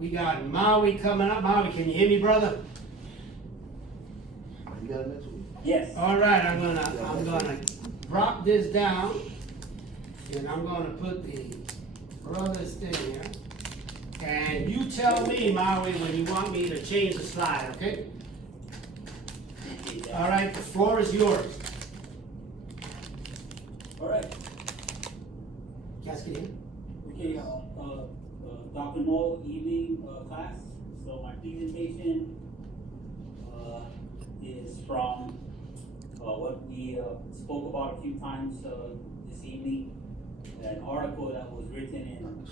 We got Maui coming up. Maui, can you hear me, brother? You got it next week? Yes. All right, I'm gonna drop this down, and I'm gonna put the brother's thing here. And you tell me, Maui, when you want me to change the slide, okay? All right, the floor is yours. All right. Yes, can you? Okay, Dr. Mo, evening class. So my presentation is from what we spoke about a few times this evening. An article that was written in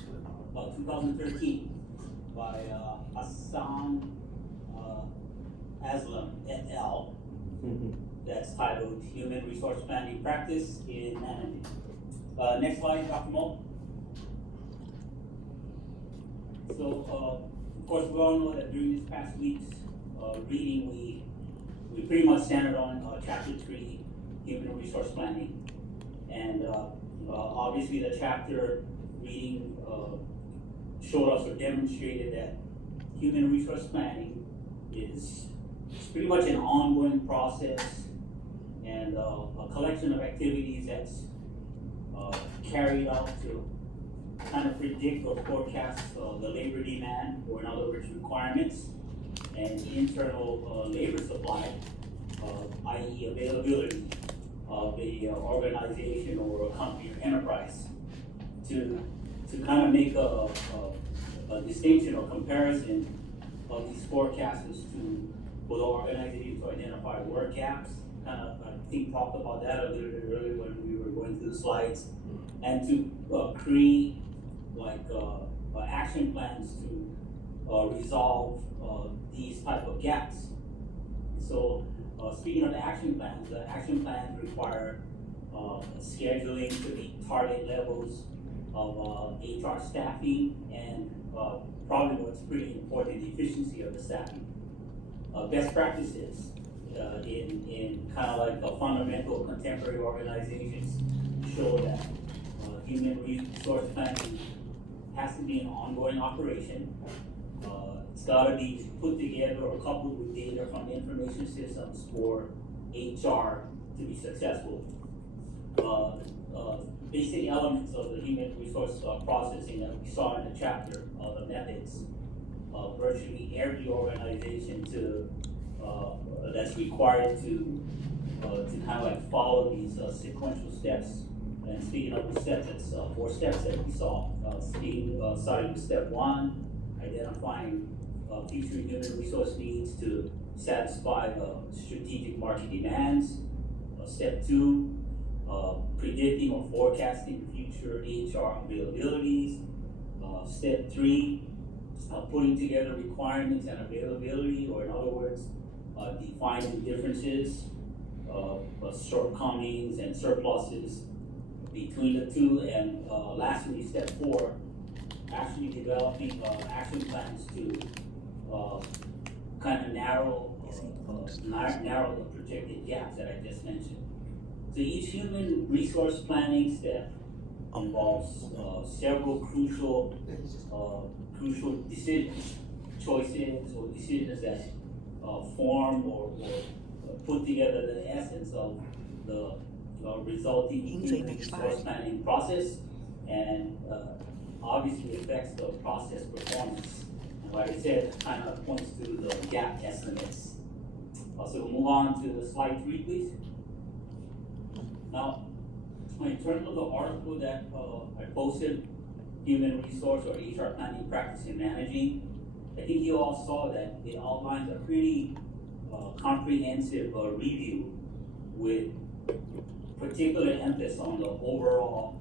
2013 by Hassan Aslam et al. That's titled Human Resource Planning Practice in Management. Next slide, Dr. Mo. So, of course, we all know that during this past week's reading, we pretty much centered on Chapter 3, Human Resource Planning. And obviously the chapter reading showed us or demonstrated that human resource planning is pretty much an ongoing process and a collection of activities that's carried out to kind of predict or forecast the labor demand, or in other words, requirements, and internal labor supply, i.e. availability of the organization or a company or enterprise, to kind of make a distinction or comparison of these forecasts to for the organization to identify work gaps. Kind of, I think, talked about that a little bit earlier when we were going through the slides, and to create like action plans to resolve these type of gaps. So speaking of the action plans require scheduling to meet target levels of HR staffing and probably what's pretty important, the efficiency of the staffing. Best practices in kind of like the fundamental contemporary organizations show that human resource planning has to be an ongoing operation. It's got to be put together or coupled with data from information systems for HR to be successful. Basic elements of the human resource processing that we saw in the chapter, the methods, virtually every organization that's required to kind of like follow these sequential steps. And speaking of the steps, it's 4 steps that we saw. Starting with step 1, identifying future human resource needs to satisfy strategic market demands. Step 2, predicting or forecasting future HR availabilities. Step 3, putting together requirements and availability, or in other words, defining differences, shortcomings and surpluses between the two. And lastly, step 4, actually developing action plans to kind of narrow the projected gaps that I just mentioned. So each human resource planning step involves several crucial decisions, choices, or decisions that form or put together the essence of the resulting human resource planning process, and obviously affects the process performance. And like I said, it kind of points to the gap estimates. So we'll move on to slide 3, please. Now, in terms of the article that I posted, Human Resource or HR Planning Practice in Managing, I think you all saw that it outlines a pretty comprehensive review with particular emphasis on the overall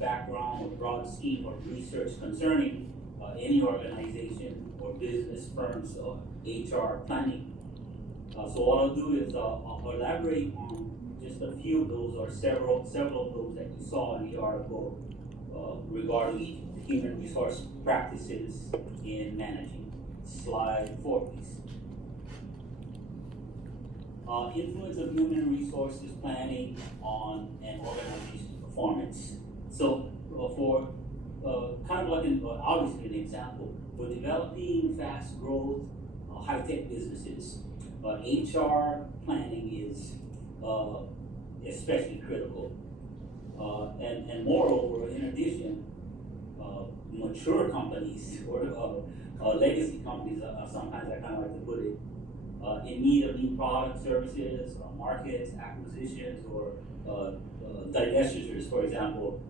background or broad scheme of research concerning any organization or business firm's HR planning. So what I'll do is I'll elaborate on just a few of those, or several of those that you saw in the article regarding human resource practices in managing. Slide 4, please. Influence of human resources planning on an organization's performance. So for kind of like obviously an example, for developing fast growth, high-tech businesses, HR planning is especially critical. And moreover, in addition, mature companies or legacy companies, sometimes I kind of like to put it, in need of new products, services, markets, acquisitions, or divestitures, for example,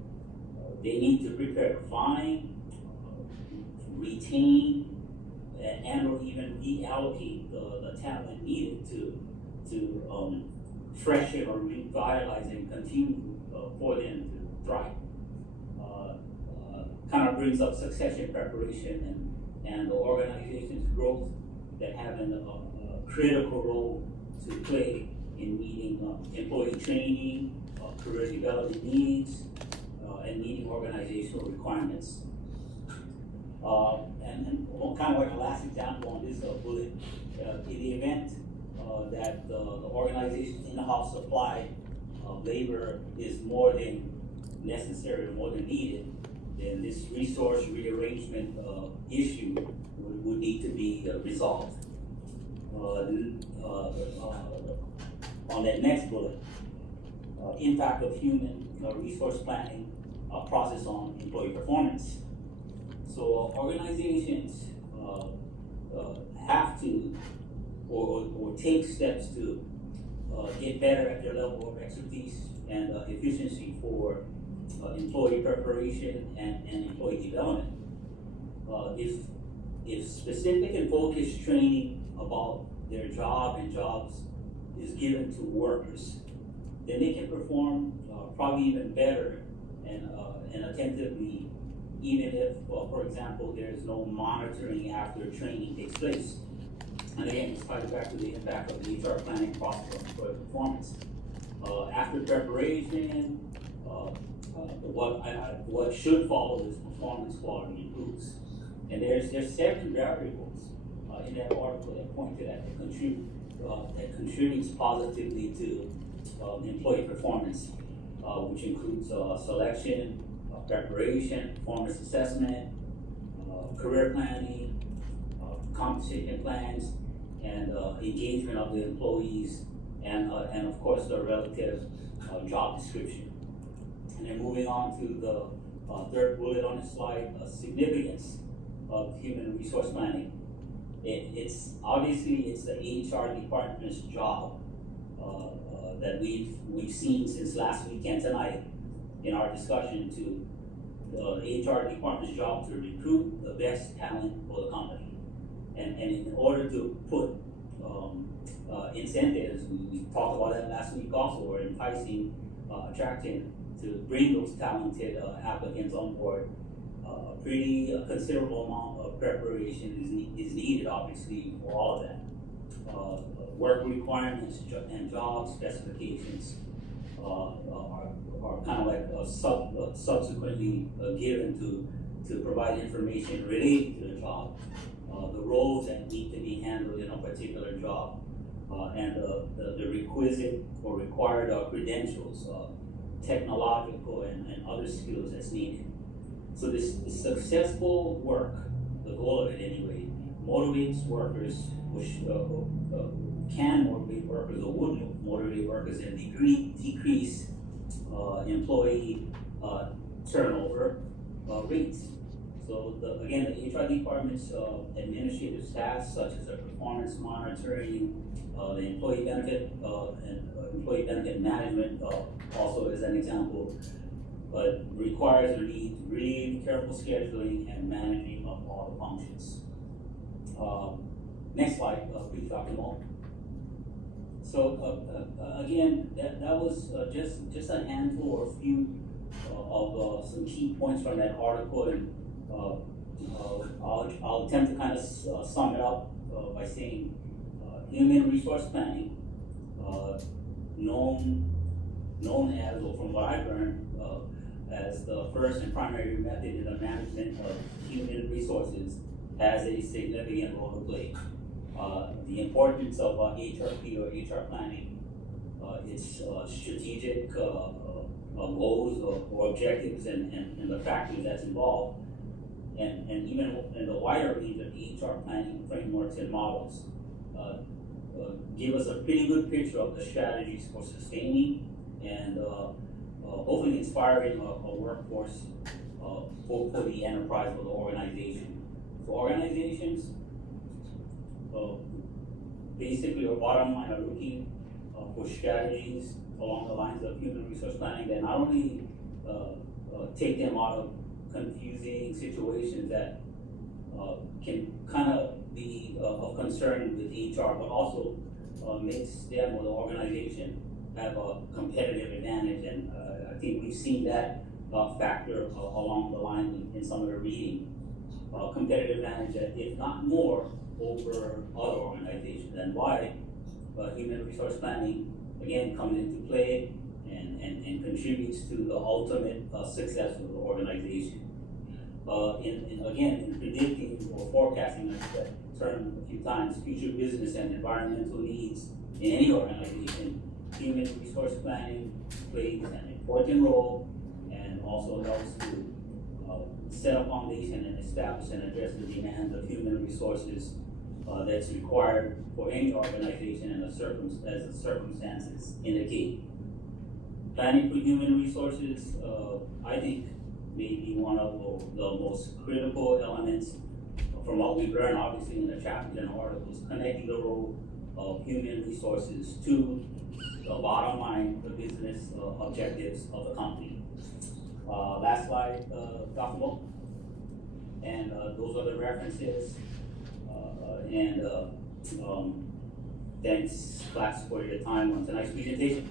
they need to prepare to find, retain, and or even reallocate the talent needed to freshen or revitalize and continue for them to thrive. Kind of brings up succession preparation and the organization's growth that having a critical role to play in meeting employee training, career development needs, and meeting organizational requirements. And kind of like the last example on this bullet, in the event that the organization's in-house supply of labor is more than necessary or more than needed, then this resource rearrangement issue would need to be resolved. On that next bullet, impact of human resource planning process on employee performance. So organizations have to or take steps to get better at their level of expertise and efficiency for employee preparation and employee development. If specific and focused training about their job and jobs is given to workers, then they can perform probably even better and attentively, even if, for example, there's no monitoring after training takes place. And again, this ties back to the impact of the HR planning process on employee performance. After preparation, what should follow is performance quality improves. And there's 7 variables in that article that point to that contributes positively to employee performance, which includes selection, preparation, performance assessment, career planning, compensation plans, and engagement of the employees, and of course the relative job description. And then moving on to the third bullet on this slide, significance of human resource planning. It's obviously the HR department's job that we've seen since last week and tonight in our discussion to the HR department's job to recruit the best talent for the company. And in order to put incentives, we talked about that last week also, or enticing, attracting to bring those talented applicants on board, a pretty considerable amount of preparation is needed, obviously, for all of that. Work requirements and job specifications are kind of like subsequently given to provide information related to the job, the roles that need to be handled in a particular job, and the requisite or required credentials, technological and other skills that's needed. So this successful work, the goal of it anyway, motivates workers, which can motivate workers or would motivate workers and decrease employee turnover rates. So again, the HR department's administrative staff, such as the performance monitoring, the employee benefit and employee benefit management, also as an example, but requires or needs really careful scheduling and managing of all the functions. Next slide, please, Dr. Mo. So again, that was just a handful or a few of some key points from that article, and I'll attempt to kind of sum it up by saying human resource planning, known as, or from what I've learned, as the first and primary method in the management of human resources, has a significant role to play. The importance of HRP or HR planning, its strategic goals or objectives and the factors that's involved, and even in the wider range of the HR planning frameworks and models, give us a pretty good picture of the strategies for sustaining and hopefully inspiring a workforce for the enterprise or the organization. For organizations, basically our bottom line are looking for strategies along the lines of human resource planning that not only take them out of confusing situations that can kind of be of concern with HR, but also makes them or the organization have a competitive advantage. And I think we've seen that factor along the line in some of the reading. Competitive advantage, if not more, over other organizations. And why human resource planning, again, comes into play and contributes to the ultimate success of the organization. In predicting or forecasting, like that term a few times, future business and environmental needs in any organization, human resource planning plays an important role and also helps to set a foundation and establish and address the demands of human resources that's required for any organization and as the circumstances indicate. Planning for human resources, I think, may be one of the most critical elements from what we've learned, obviously, in the chapters and articles, connecting the role of human resources to the bottom line, the business objectives of the company. Last slide, Dr. Mo. And those are the references. Thanks, class, for your time on tonight's presentation.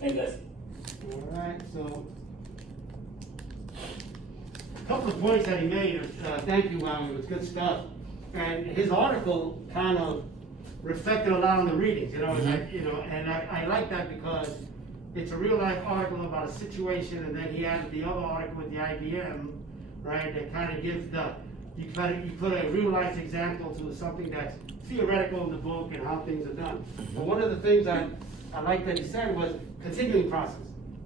Thank you, guys. All right, so a couple of points that he made. Thank you, it was good stuff. And his article kind of reflected a lot on the readings, and I like that because it's a real life article about a situation, and then he added the other article with the IBM, right? That kind of gives you put a real life example to something that's theoretical in the book and how things are done. But one of the things I like that he said was continuing process.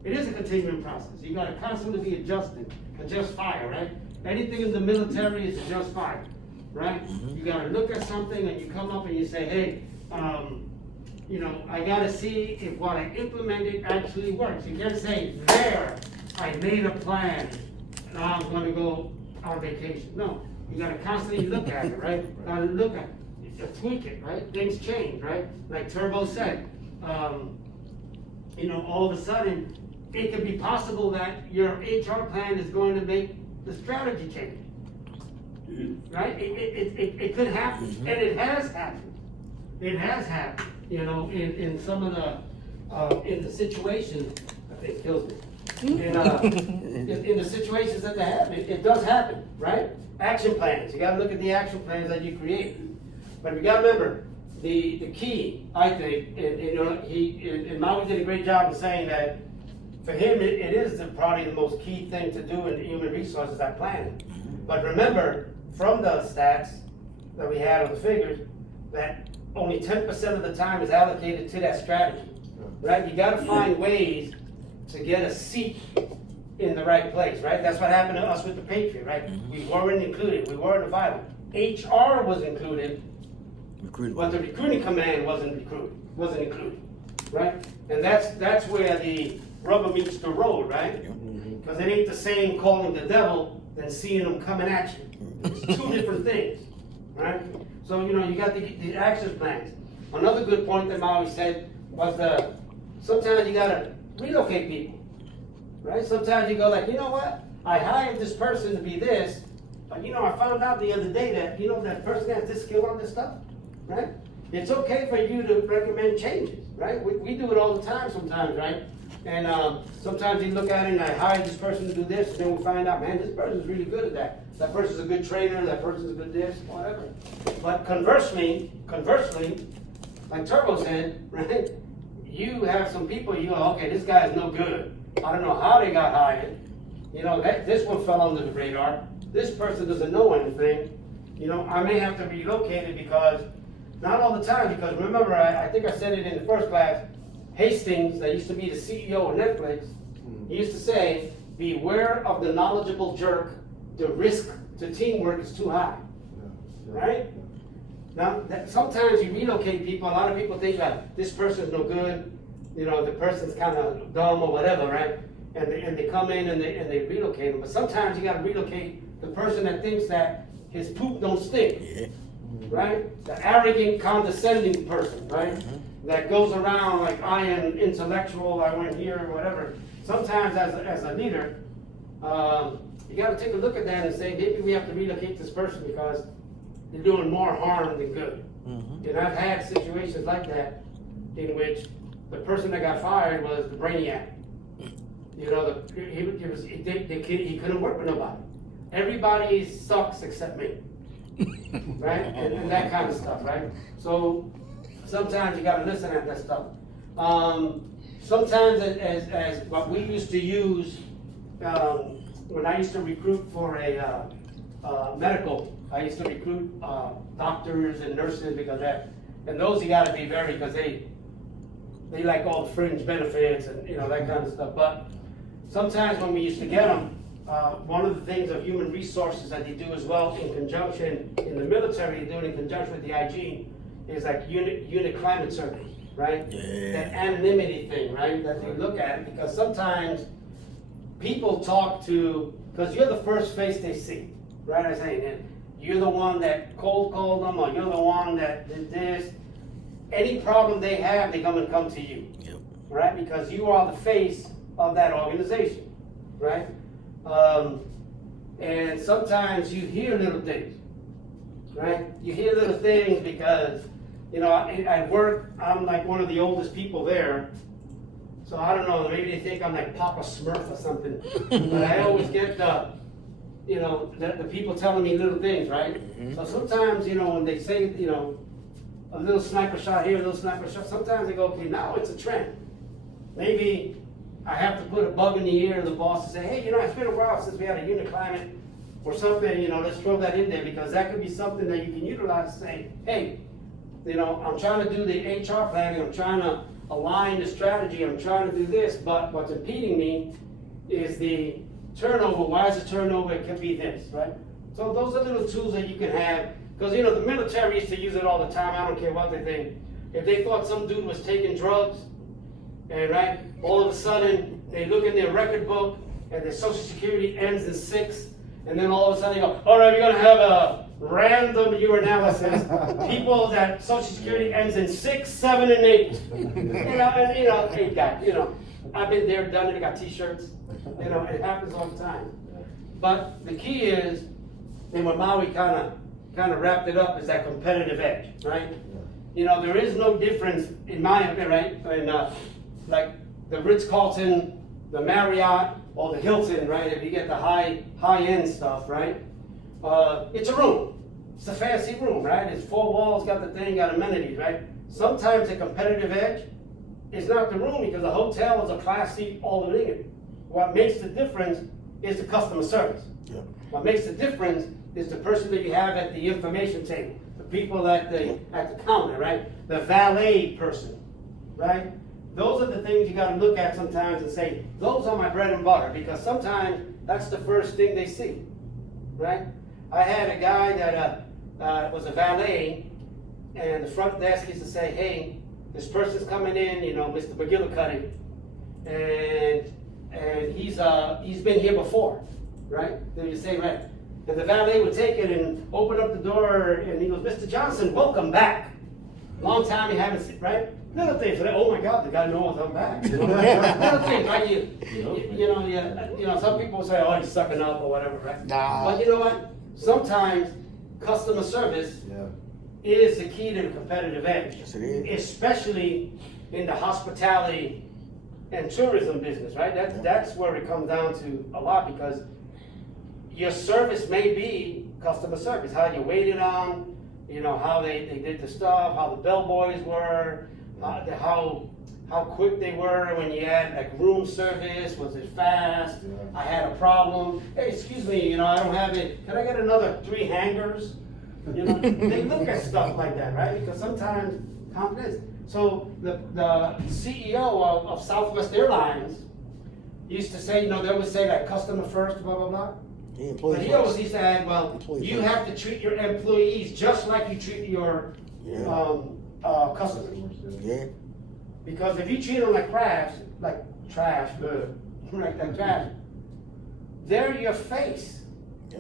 It is a continuing process. You got to constantly be adjusting, adjust fire, right? Anything in the military is adjust fire, right? You got to look at something and you come up and you say, hey, I got to see if what I implemented actually works. You can't say, there, I made a plan, now I'm going to go on vacation. No, you got to constantly look at it, right? Look at it, tweak it, right? Things change, right? Like Turbo said, all of a sudden, it could be possible that your HR plan is going to make the strategy change, right? It could happen, and it has happened. It has happened, in some of in the situations, I think it kills me. In the situations that they happen, it does happen, right? Action plans, you gotta look at the action plans that you create. But you gotta remember, the key, I think, and Maui did a great job of saying that for him, it is probably the most key thing to do in human resources, that planning. But remember, from the stats that we had on the figures, that only 10% of the time is allocated to that strategy, right? You gotta find ways to get a seat in the right place, right? That's what happened to us with the Patriot, right? We weren't included, we weren't invited. HR was included, but the recruiting command wasn't included, right? And that's where the rubber meets the road, right? Because it ain't the same calling the devil than seeing them coming at you. It's two different things, right? So, you got the action plans. Another good point that Maui said was sometimes you gotta relocate people, right? Sometimes you go like, you know what? I hired this person to be this, but I found out the other day that, that person has this skill on this stuff, right? It's okay for you to recommend changes, right? We do it all the time sometimes, right? And sometimes you look at it and I hired this person to do this, and then we find out, man, this person's really good at that. That person's a good trainer, that person's a good this, whatever. But conversely, like Turbo said, right? You have some people, okay, this guy's no good. I don't know how they got hired. This one fell under the radar. This person doesn't know anything. I may have to relocate it because Not all the time, because remember, I think I said it in the first class, Hastings, that used to be the CEO of Netflix, he used to say, beware of the knowledgeable jerk, the risk to teamwork is too high. Right? Now, sometimes you relocate people, a lot of people think that this person's no good, the person's kind of dumb or whatever, right? And they come in and they relocate them. But sometimes you got to relocate the person that thinks that his poop don't stink, right? The arrogant, condescending person, right? That goes around like, I am intellectual, I went here, or whatever. Sometimes as a leader, you got to take a look at that and say, maybe we have to relocate this person because they're doing more harm than good. And I've had situations like that in which the person that got fired was the brainiac. He couldn't work with nobody. Everybody sucks except me, right? And that kind of stuff, right? So sometimes you got to listen at that stuff. Sometimes as what we used to use when I used to recruit for a medical, I used to recruit doctors and nurses because and those you got to be very, because they like all the fringe benefits and that kind of stuff. But sometimes when we used to get them, one of the things of human resources that they do as well in conjunction in the military, they do it in conjunction with the IG, is like unit climate survey, right? Yeah. That anonymity thing, right? That they look at, because sometimes people talk to, because you're the first face they see, right? I say, and you're the one that cold called them, or you're the one that did this. Any problem they have, they're going to come to you, right? Because you are the face of that organization, right? And sometimes you hear little things, right? You hear little things because, at work, I'm like one of the oldest people there. So I don't know, maybe they think I'm like Papa Smurf or something. But I always get the people telling me little things, right? So sometimes, when they say, a little sniper shot here, a little sniper shot, sometimes they go, okay, now it's a trend. Maybe I have to put a bug in the ear of the boss and say, hey, it's been a while since we had a unit climate or something, let's throw that in there, because that could be something that you can utilize to say, hey, I'm trying to do the HR planning, I'm trying to align the strategy, I'm trying to do this, but what's impeding me is the turnover. Why is the turnover? It could be this, right? So those are little tools that you can have, because the military used to use it all the time. I don't care what they think. If they thought some dude was taking drugs, and right, all of a sudden they look in their record book and their Social Security ends in 6, and then all of a sudden they go, all right, we're gonna have a random urinalysis. People that Social Security ends in 6, 7, and 8. Hey guys, I've been there, done it. I got T-shirts. It happens all the time. But the key is, and what Maui kind of wrapped it up, is that competitive edge, right? There is no difference in my opinion, right? In like the Ritz-Carlton, the Marriott, or the Hilton, right? If you get the high-end stuff, right? It's a room. It's a fancy room, right? It's 4 walls, got the thing, got amenities, right? Sometimes the competitive edge is not the room, because the hotel is a classy all in. What makes the difference is the customer service. What makes the difference is the person that you have at the information table, the people at the counter, right? The valet person, right? Those are the things you got to look at sometimes and say, those are my bread and butter, because sometimes that's the first thing they see, right? I had a guy that was a valet, and the front desk used to say, hey, this person's coming in, Mr. McGillicuddy, and he's been here before, right? They would say, right? And the valet would take it and open up the door, and he goes, Mr. Johnson, welcome back. Long time you haven't seen, right? Little things, like, oh my God, the guy knows I'm back. Little things, right? Some people say, oh, he's sucking up or whatever, right? Nah. But you know what? Sometimes customer service is the key to the competitive edge. Yes, it is. Especially in the hospitality and tourism business, right? That's where it comes down to a lot, because your service may be customer service. How you waited on, how they did the stuff, how the bellboys were, how quick they were when you had like room service. Was it fast? I had a problem. Hey, excuse me, I don't have it. Can I get another 3 hangers? You know, they look at stuff like that, right? Because sometimes confidence. So the CEO of Southwest Airlines used to say, you know, they would say that customer first, blah, blah, blah. Yeah, But he always used to add, well, Employee you first. have to treat your employees just like you treat your customers. Yeah. Because if you treat them like trash, like trash, they're your face, Yeah.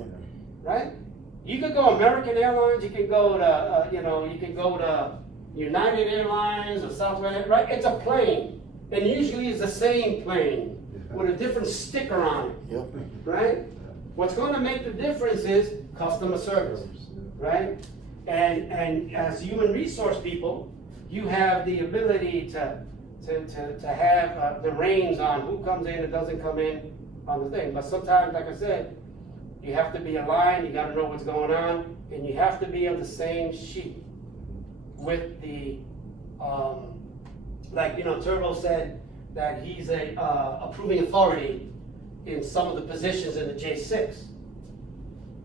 right? You could go American Airlines, you can go to, you can go to United Airlines or Southwest, right? It's a plane, and usually it's the same plane with a different sticker on it, Yep. right? What's going to make the difference is customer service, right? And as human resource people, you have the ability to have the reins on who comes in and doesn't come in on the thing. But sometimes, like I said, you have to be aligned, you gotta know what's going on, and you have to be on the same sheet with the, like, Turbo said that he's a approving authority in some of the positions in the J6.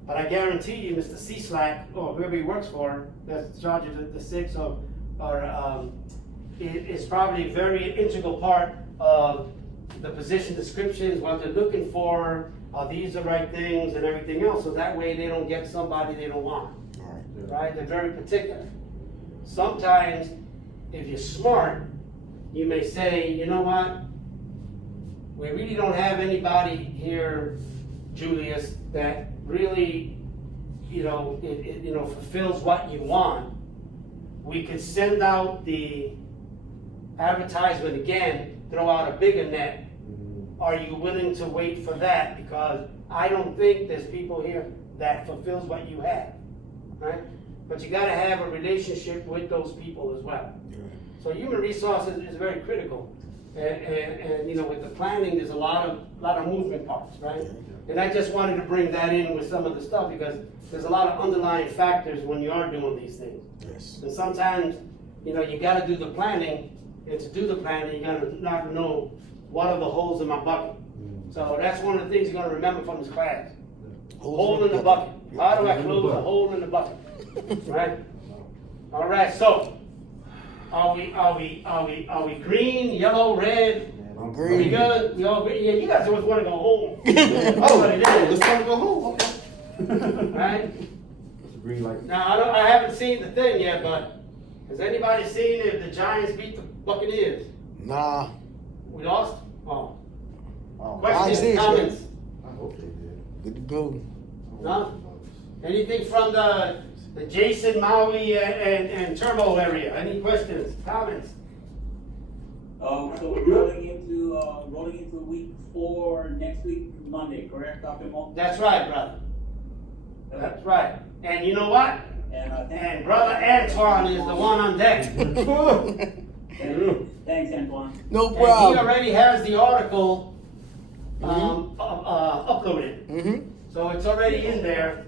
But I guarantee you, Mr. C-Slack, or whoever he works for, that's in charge of the 6, is probably a very integral part of the position descriptions, what they're looking for, are these the right things, and everything else, so that way they don't get somebody they don't want, right? They're very particular. Sometimes, if you're smart, you may say, you know what, we really don't have anybody here, Julius, that really, fulfills what you want. We could send out the advertisement again, throw out a bigger net. Are you willing to wait for that? Because I don't think there's people here that fulfills what you have, right? But you gotta have a relationship with those people as well. So human resources is very critical. And with the planning, there's a lot of movement parts, right? And I just wanted to bring that in with some of the stuff because there's a lot of underlying factors when you are doing these things. Yes. And sometimes, you gotta do the planning, and to do the planning, you gotta not know what are the holes in my bucket. So that's one of the things you gotta remember from this class. Hole in the bucket. How do I close the hole in the bucket? Right? All right, so are we green, yellow, red? I'm Are we green. good? We all agree? Yeah, you guys always want to go home. Oh, what it is. let's try to go home. Okay. Right? It's a green light. Now, I haven't seen the thing yet, but has anybody seen if the Giants beat the Buccaneers? Nah. We lost? Oh. Wow. Questions, see it, comments? I hope they did. Good to go. No? Anything from the Jason, Maui, and Turbo area? Any questions, comments? So we're rolling into week 4 next week, Monday, correct, Dr. Mo? That's right, brother. That's right. And you know what? And And brother Antoine is the one on deck. thanks, Antoine. No And he problem. already has the article uploaded. Mm-hmm. So it's already in there.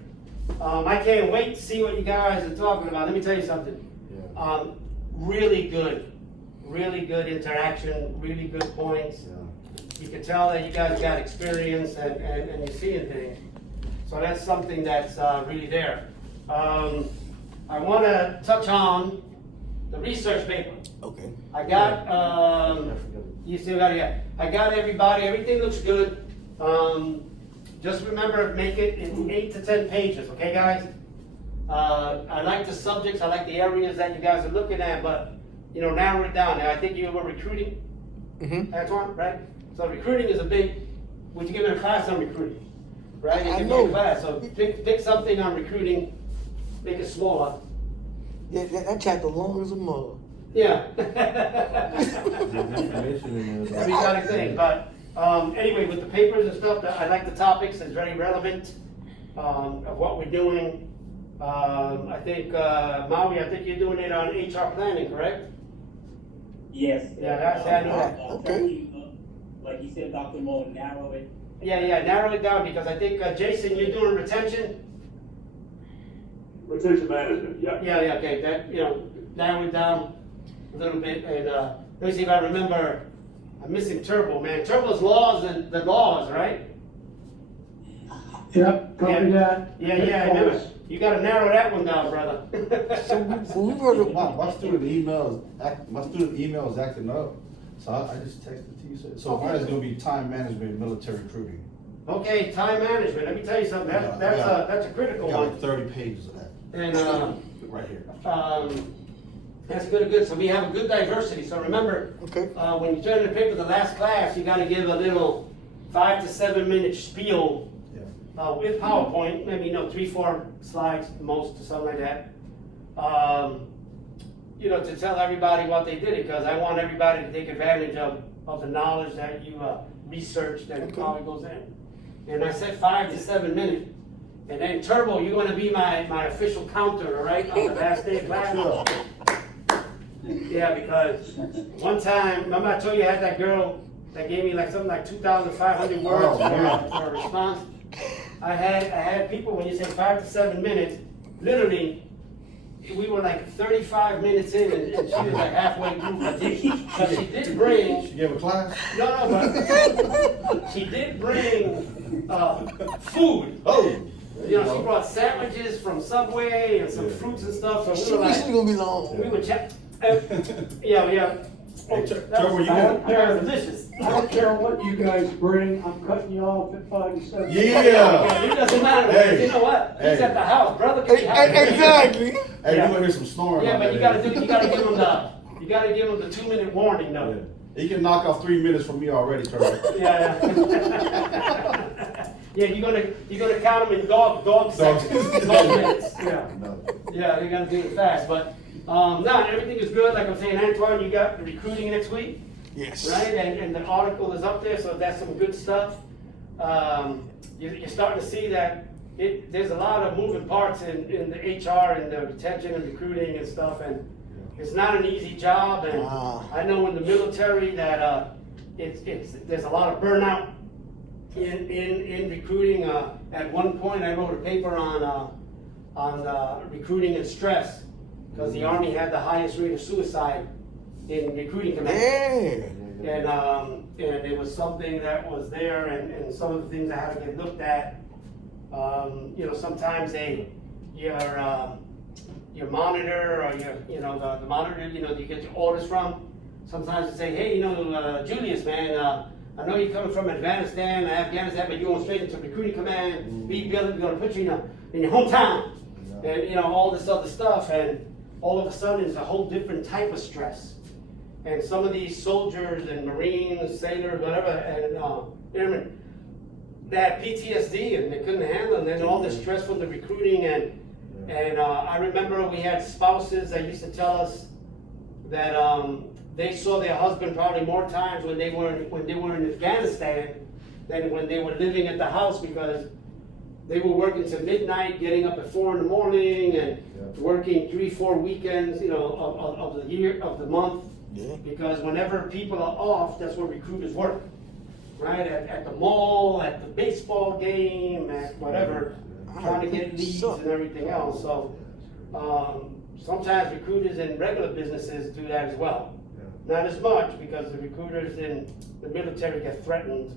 I can't wait to see what you guys are talking about. Let me tell you something. Yeah. Really good interaction, really good points. Yeah. You can tell that you guys got experience and you're seeing things. So that's something that's really there. I want to touch on the research paper. Okay. I got, you still got it, yeah. I got everybody, everything looks good. Just remember, make it in 8 to 10 pages, okay, guys? I like the subjects, I like the areas that you guys are looking at, but, narrow it down. Now, I think you were recruiting, Mm-hmm. Antoine, right? So recruiting is a big, would you give it a class on recruiting? Right? I It could know. be a class, so pick something on recruiting, make it smaller. Yeah, that chapter long as a mug. Yeah. There's information in there. We got a thing, but anyway, with the papers and stuff, I like the topics, it's very relevant of what we're doing. I think, Maui, I think you're doing it on HR planning, correct? Yes. Yeah, that's- I know that. Okay. Like you said, Dr. Mo, narrow it. Yeah, narrow it down, because I think, Jason, you're doing retention? Retention management, yeah. Yeah, okay, that, narrow it down a little bit, and let me see if I remember, I'm missing Turbo, man. Turbo's laws and the laws, right? Yep, copy that. Yeah, remember, you gotta narrow that one down, brother. So when we were My student email is acting up, so I just texted to you. So mine is gonna be time management and military recruiting. Okay, time management, let me tell you something, that's a critical I got like one. 30 pages of that, And, right here. that's good, so we have a good diversity, so remember, okay. when you turn in the paper, the last class, you gotta give a little 5 to 7 minute spiel, Yeah. with PowerPoint, maybe, 3-4 slides most, or something like that. To tell everybody what they did, because I want everybody to take advantage of the knowledge that you, researched and Okay. how it goes in. And I said 5 to 7 minutes. And then Turbo, you're gonna be my official counter, all right, on the last day of class? Yeah, because one time, remember I told you I had that girl that gave me something like 2,500 words Oh, man. for a response? I had people, when you say 5 to 7 minutes, literally, we were like 35 minutes in and she was like halfway through, but she did bring, She gave a class? no, but she did bring, food. Oh. She brought sandwiches from Subway and some Yeah. fruits and stuff, so She we were this is like, gonna be long. we would check. Yeah. Oh, Hey, that Trevor, was you got- delicious. I don't care what you guys bring, I'm cutting you off at 5 to 7. Yeah. It doesn't matter, Hey. you know what? He's Hey. at the house, brother. Can you have it? Exactly. Hey, Yeah. you gonna hear some snoring. Yeah, on but you that gotta give him the 2-minute warning though. Yeah. He can knock off 3 minutes from me already, Trevor. Yeah. Yeah, you're gonna count them in dog seconds, dog minutes. Yeah. No. Yeah, you're gonna do it fast, but no, everything is good. Like I'm saying, Antoine, you got the recruiting next week, Yes. right? And the article is up there, so that's some good stuff. You're starting to see that there's a lot of moving parts in the HR and the retention and recruiting and stuff, and it's not an easy job. And Wow. I know in the military that there's a lot of burnout in recruiting. At one point, I wrote a paper on recruiting and stress, because the Army had the highest rate of suicide in recruiting command. Yeah. And it was something that was there, and some of the things that had to get looked at. Sometimes your monitor or the monitor, you get your orders from. Sometimes they say, hey, Julius, man, I know you're coming from Afghanistan, but you're going straight into recruiting command. We're going to put you in your hometown, and all this other stuff, and all of a sudden it's a whole different type of stress. And some of these soldiers and Marines, sailors, whatever, and airmen, they had PTSD and they couldn't handle it. And then all the stress from the recruiting, and I remember we had spouses that used to tell us that they saw their husband probably more times when they were in Afghanistan than when they were living at the house, because they were working to midnight, getting up at 4 in the morning, and working 3-4 weekends, of the year, of the month. Yeah. Because whenever people are off, that's where recruiters work, right? At the mall, at the baseball game, at whatever, trying to get leads and everything else. So sometimes recruiters in regular businesses do that as well. Not as much, because the recruiters in the military get threatened.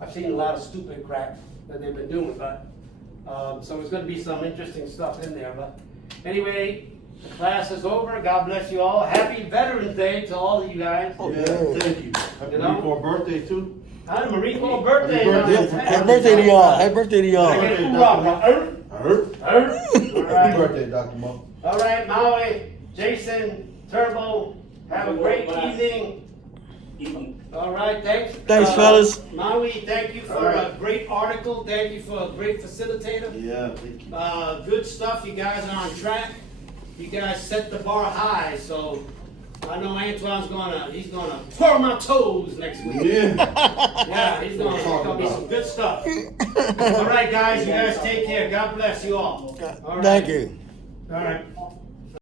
I've seen a lot of stupid crap that they've been doing, but so there's going to be some interesting stuff in there. But anyway, the class is over. God bless you all. Happy Veterans Day to all of you guys. Yeah, thank you. Happy You know? Marine birthday too. Hi, Marine Corps birthday. Happy birthday to y'all. Happy birthday to I y'all. get a hoorah. I heard. All Happy right. birthday, Dr. Mo. All right, Maui, Jason, Turbo, have a great evening. All right, thanks. Thanks, fellas. Maui, tink you for a great article. Thank you for a great facilitator. Yeah, thank you. Good stuff. You guys are on track. You guys set the bar high, so I know Antoine's he's gonna twirl my toes next week. Yeah. Yeah, it's gonna be some good stuff. All right, guys, you guys take care. God bless you all. All right. Thank you. All right.